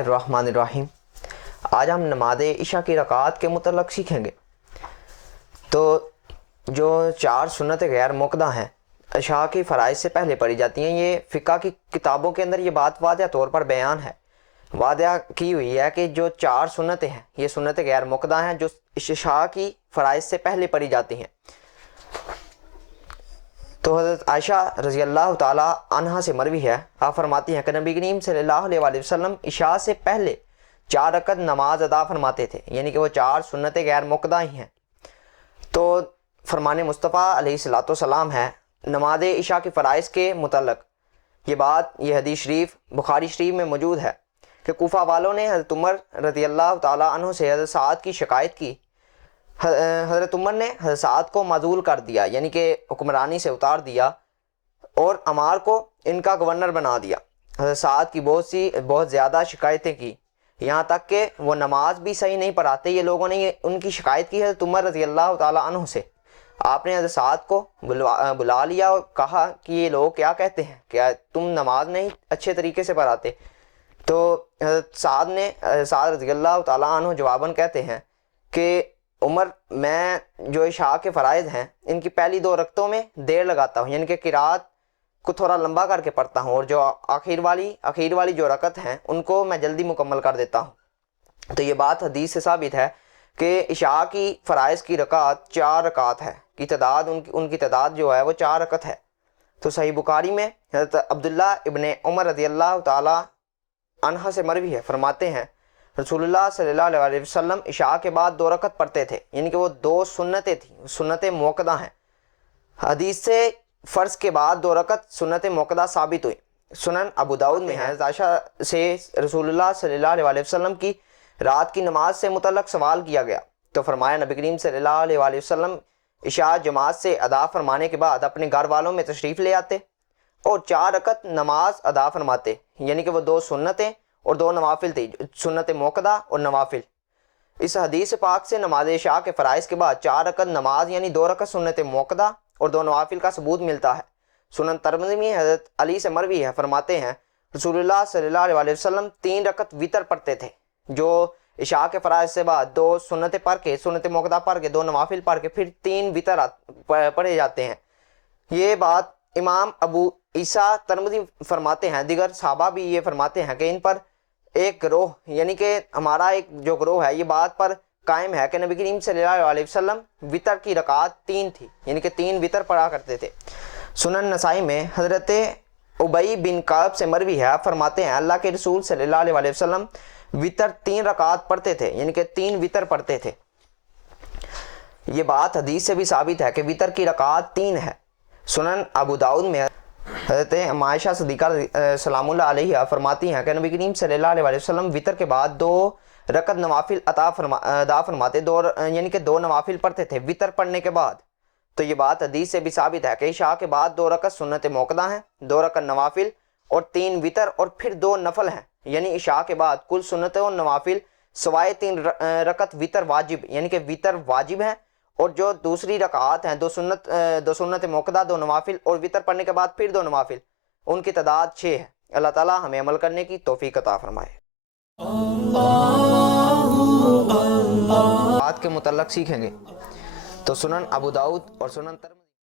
बिस्मिल्लाहिर्रहमानिर्रहीम। आज हम नमाज इशा की रकात के मुतल्लक़ सीखेंगे। तो जो चार सुन्नत गैर मुक़द्दा हैं इशा की फ़राइज़ से पहले पढ़ी जाती हैं, ये फ़िक़्ह की किताबों के अंदर ये बात वाज़ह तौर पर बयान है, वाज़ह की हुई है कि जो चार सुन्नतें हैं ये सुन्नत गैर मुक़द्दा हैं जो इशा की फ़राइज़ से पहले पढ़ी जाती हैं। तो हज़रत आयशा रज़ी अल्लाह ताला अन्हा से मरवी है, आप फरमाती हैं कि नबी करीम सल्लल्लाहु अलैहि वसल्लम इशा से पहले 4 रकत नमाज अदा फरमाते थे, यानी कि वो चार सुन्नत गैर मुक़द्दा ही हैं। तो फरमान मुस्तफ़ा अलैहिस्सलातु वस्सलाम है नमाज इशा की फ़राइज़ के मुतल्लक़ ये बात, ये हदीस शरीफ बुखारी शरीफ में मौजूद है कि कूफा वालों ने हज़रत उमर रज़ी अल्लाह ताला अन्हु से हज़रत साद की शिकायत की। हज़रत उमर ने हज़रत साद को माज़ूल कर दिया, यानी कि हुक्मरानी से उतार दिया और अमार को इनका गवर्नर बना दिया। हज़रत साद की बहुत ज़्यादा शिकायतें की, यहाँ तक कि वो नमाज भी सही नहीं पढ़ाते। ये लोगों ने उनकी शिकायत की हज़रत उमर रज़ी अल्लाह ताला अन्हु से। आपने हज़रत साद को बुला लिया और कहा कि ये लोग क्या कहते हैं, क्या तुम नमाज नहीं अच्छे तरीके से पढ़ाते? तो हज़रत साद रज़ी अल्लाह ताला अन्हु जवाबन कहते हैं कि उमर, मैं जो इशा के फ़राइज़ हैं इनकी पहली 2 रकतों में देर लगाता हूँ, यानी कि किरात को थोड़ा लंबा करके पढ़ता हूँ, और जो आखिर वाली जो रकत हैं उनको मैं जल्दी मुकम्मल कर देता हूँ। तो ये बात हदीस से साबित है कि इशा की फ़राइज़ की रकात 4 रकात है की तादाद, उनकी तादाद जो है वो 4 रकत है। तो सही बुखारी में हज़रत अब्दुल्ला इब्ने उमर रज़ी अल्लाह ताला अन्हा से मरवी है, फरमाते हैं रसूलुल्लाह सल्लल्लाहु अलैहि वसल्लम इशा के बाद 2 रकत पढ़ते थे, यानी कि वो 2 सुन्नतें थी, सुन्नतें मुअक्कदा हैं। हदीस से फ़र्ज़ के बाद 2 रकत सुन्नत मुअक्कदा साबित हुई। सुनन अबू दाऊद में है, आयशा से रसूलुल्लाह सल्लल्लाहु अलैहि वसल्लम की रात की नमाज से मुतल्लक़ सवाल किया गया तो फरमाया नबी करीम सल्लल्लाहु अलैहि वसल्लम इशा जमात से अदा फरमाने के बाद अपने घर वालों में तशरीफ़ ले आते और 4 रकत नमाज अदा फरमाते, यानी कि वो 2 सुन्नतें और 2 नवाफिल थी, सुन्नत मुअक्कदा और नवाफिल। इस हदीस पाक से नमाज इशा के फ़राइज़ के बाद 4 रकत नमाज यानी 2 रकत सुन्नत मुअक्कदा और 2 नवाफिल का सबूत मिलता है। सुनन तिरमिज़ी में हज़रत अली से मरवी है, फरमाते हैं रसूलुल्लाह सल्लल्लाहु अलैहि वसल्लम 3 रकत वितर पढ़ते थे, जो इशा के फ़राइज़ से बाद 2 सुन्नतें पढ़ के, सुन्नत मुअक्कदा पढ़ के, 2 नवाफिल पढ़ के फिर 3 वितर पढ़े जाते हैं। ये बात इमाम अबू ईसा तिरमिज़ी फरमाते हैं, दिगर सहाबा भी ये फरमाते हैं कि इन पर एक ग्रोह, यानी कि हमारा एक जो ग्रोह है ये बात पर कायम है कि नबी करीम सल्लल्लाहु अलैहि वसल्लम वितर की रकात 3 थी, यानी कि 3 वितर पढ़ा करते थे। सुनन नसाई में हज़रत उबई बिन काब से मरवी है, फरमाते हैं अल्लाह के रसूल सल्लल्लाहु अलैहि वसल्लम वितर 3 रकात पढ़ते थे, यानी कि 3 वितर पढ़ते थे। ये बात हदीस से भी साबित है कि वितर की रकात 3 है। सुनन अबू दाऊद में हज़रत आयशा सिद्दीक़ा सलामुल्लाह अलैहा फरमाती हैं कि नबी करीम सल्लल्लाहु अलैहि वसल्लम वितर के बाद 2 रकत नवाफिल अदा फरमाते, यानी कि 2 नवाफिल पढ़ते थे वितर पढ़ने के बाद। तो ये बात हदीस से भी साबित है कि इशा के बाद 2 रकत सुन्नत मुअक्कदा हैं, 2 रकत नवाफिल और 3 वितर और फिर 2 नफल हैं, यानी इशा के बाद कुल सुन्नत और नवाफिल सवाए 3 रकत वितर वाजिब, यानी कि वितर वाजिब है, और जो दूसरी रकात हैं 2 सुन्नत मुअक्कदा, 2 नवाफिल और वितर पढ़ने के बाद फिर 2 नवाफिल, उनकी तादाद 6 है। अल्लाह ताला हमें अमल करने की तौफीक अता फरमाए। बात के मुतल्लक़ सीखेंगे तो सुनन अबू दाऊद और सुनन